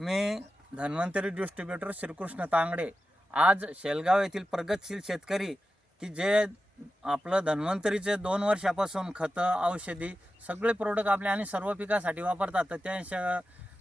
मी Dhanvantari distributor Shrikrishna Tangde आज शेलगाव येथील प्रगतशील शेतकरी की जे आपलं धन्वंतरीचे 2 वर्षापासून खतं औषधी सगळे प्रोडक्ट आपले आणि सर्व पिकासाठी वापरतात, तर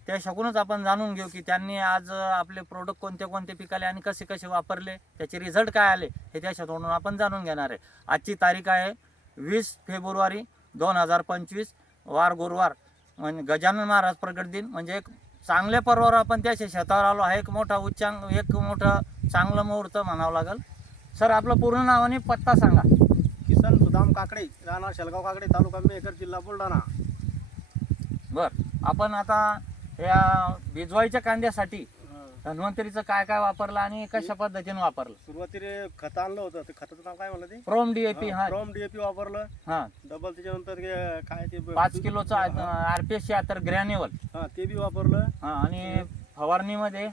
त्याच्याकडूनच आपण जाणून घेऊ की त्यांनी आज आपले प्रोडक्ट कोणते कोणते पिकाले आणि कसे कसे वापरले, त्याचे रिझल्ट काय आले हे त्याच्यातून आपण जाणून घेणार आहे. आजची तारीख आहे 20 फेब्रुवारी 2025, वार गुरुवार, म्हणजे गजानन महाराज प्रगट दिन. म्हणजे एक चांगल्या पर्वावर आपण त्याच्या शेतावर आलो आहे. एक मोठं चांगलं मुहूर्त म्हणावं लागेल. सर, आपलं पूर्ण नाव आणि पत्ता सांगा. किसन सुदाम काकडे, राहणार शेलगाव काकडे, तालुका मेहकर, जिल्हा बुलढाणा. आपण आता या भिजवायच्या कांद्यासाठी धन्वंतरीचं काय काय वापरलं आणि कशा पद्धतीने वापरलं? सुरुवातीला खत आणलं होतं, ते खताचं नाव काय म्हणलं ते? प्रोम डीएपी. प्रोम डीएपी वापरलं. हा, डबल त्याच्यानंतर काय ते 5 किलोचं आरपीएस 76 ग्रॅन्युअल. ते बी वापरलं. आणि फवारणीमध्ये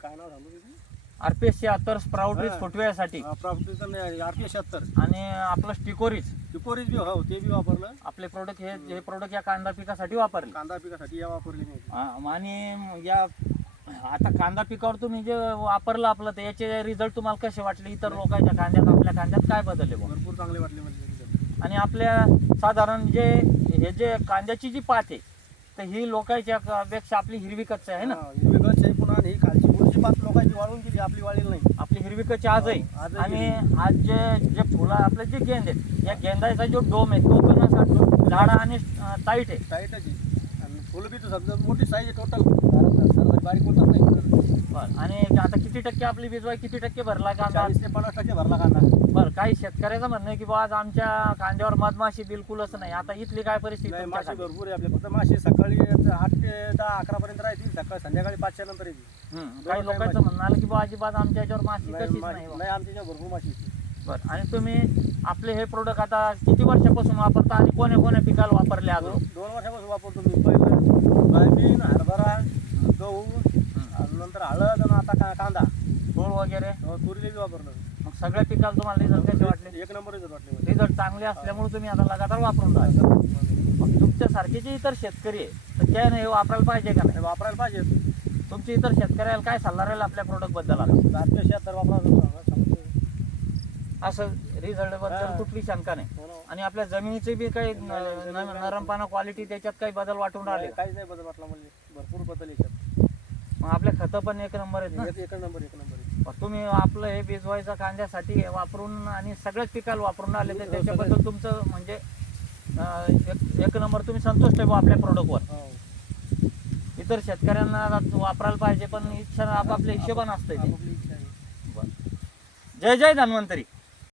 काय नाव झालं त्याचं? आरपीएस 76 स्प्राउट रीच फुटव्यासाठी. आरपीएस 76 आणि आपलं स्टिकोरीच बी ते बी वापरलं. आपले प्रोडक्ट हे प्रोडक्ट या कांदा पिकासाठी वापरले. कांदा पिकासाठी या वापरली मी. आणि या आता कांदा पिकावर तुम्ही जे वापरलं आपलं, तर याचे रिझल्ट तुम्हाला कसे वाटले? इतर लोकांच्या कांद्यात आपल्या कांद्यात काय बदलले? भरपूर चांगले वाटले म्हणजे. आणि आपल्या साधारण जे कांद्याची जी पात आहे, तर ही लोकांच्या पेक्षा आपली हिरवी कच्च आहे ना? हिरवी कच्च आहे. पुन्हा ही खालची पुढची पात लोकांची वाळून गेली, आपली वाळलेली नाही. आपली हिरवी कच्ची आजही. आणि आज जे फुलं आपले जे गेंद आहेत, या गेंदाचा जो डोम आहे तो पण असा झाडा आणि टाईट आहे. टाईटच आहे. आणि फुलं बी तर समजा मोठी साईज आहे टोटल, बारीक होतच नाही. आणि आता किती टक्के आपली भिजवाई किती टक्के भरला कांदा? 40 ते 50% भरला कांदा. बरं, काही शेतकऱ्याचं म्हणणं आहे की बा आज आमच्या कांद्यावर मधमाशी बिलकुलच नाही. आता इथली काय परिस्थिती? माशी भरपूर आहे आपल्या. फक्त माशी सकाळी 8 ते 10-11 पर्यंत राहतील, संध्याकाळी 5च्या नंतर येतील. काही लोकांचं म्हणणं आलं की बा अजिबात आमच्या याच्यावर माशी कशीच नाही. नाही, आमच्या भरपूर माशी येते. बरं, आणि तुम्ही आपले हे प्रोडक्ट आता किती वर्षापासून वापरता आणि कोण्या पिकाला वापरले? अजून 2 वर्षापासून वापरतो मी. पहिलं सोयाबीन, हरभरा, गहू, नंतर हळद, आणि आता कांदा, तूर वगैरे. तुरीले बी वापरलं. मग सगळ्या पिकाला तुम्हाला रिझल्ट कसे वाटले? 1 नंबर रिझल्ट वाटले. रिझल्ट चांगले असल्यामुळे तुम्ही आता लगातार वापरून राहिले. मग तुमच्यासारखे जे इतर शेतकरी आहे, तर त्याने हे वापरायला पाहिजे का नाही? वापरायला पाहिजे. तुमची इतर शेतकऱ्याला काय सल्ला राहील आपल्या प्रोडक्ट बद्दल? आरपीएस 76 वापरायला असं रिझल्ट बद्दल कुठली शंका नाही. आणि आपल्या जमिनीचे बी काही नरमपणा, क्वालिटी त्याच्यात काही बदल वाटून राहिले? काहीच नाही बदल वाटला म्हणजे. भरपूर बदल याच्यात. मग आपल्या खतं पण 1 नंबर आहेत ना? 1 नंबर. तुम्ही आपलं हे भिजवायचं कांद्यासाठी वापरून आणि सगळ्याच पिकाला वापरून आले, तर त्याच्याबद्दल तुमचं म्हणजे 1 नंबर तुम्ही संतुष्ट आहे आपल्या प्रोडक्टवर? इतर शेतकऱ्यांना वापरायला पाहिजे, पण इच्छा आपापल्या हिशोबाने असते. जय जय धन्वंतरी.